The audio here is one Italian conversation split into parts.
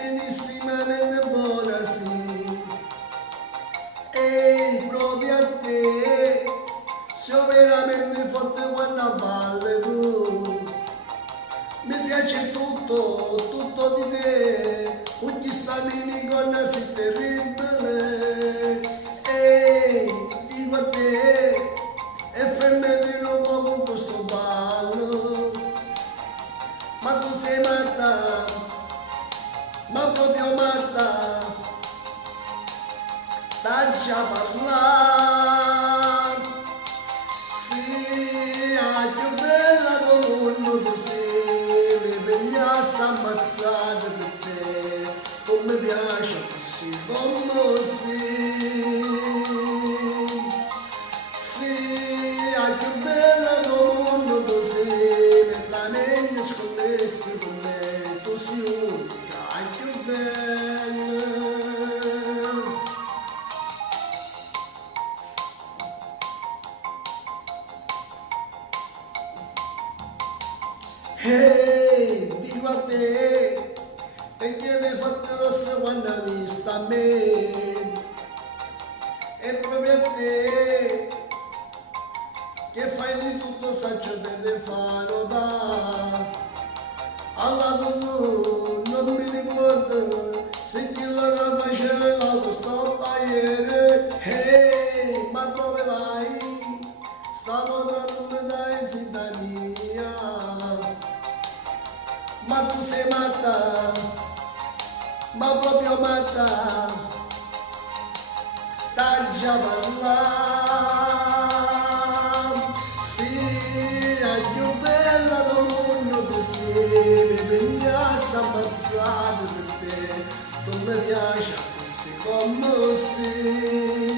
femminissimamente buona sì. Ehi, proprio a te, sei veramente forte quando balli tu. Mi piace tutto, tutto di te, con gli stamini con sei terribile. Ehi, dico a te, e fermati un po' con questo ballo. Ma tu sei matta, ma proprio matta, taccia parlare. Sì, la più bella del mondo tu sei, mi vegliassi ammazzata per te, tu mi piace così come sei. Sì, la più bella del mondo tu sei, vent'anni scommessi con me, tu sei unica, la più bella. Ehi, dico a te, perché mi hai fatto rossa quando hai visto a me? E proprio a te, che fai di tutto saggio per farlo da. Alla tu non mi ricordo, se chi la faceva l'autostop a ieri. Ehi, ma dove vai? Stavo non mi dai simpatia. Ma tu sei matta, ma proprio matta, t'ha già parlato. Sì, la più bella del mondo tu sei, mi piace ammazzata per te, tu mi piaci così come sei.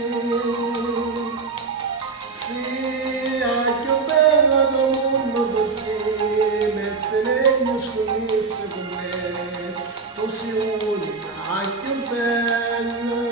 Sì, la più bella del mondo tu sei, mettere scommesse con me, tu sei unica, la più bella.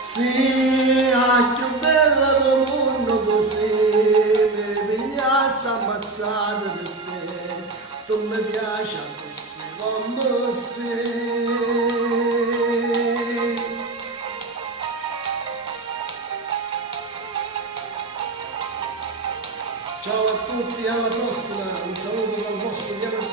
Sì, la più bella del mondo tu sei, mi piace ammazzata per te, tu mi piaci così come sei. Ciao a tutti, alla prossima, un saluto dal vostro Diamante.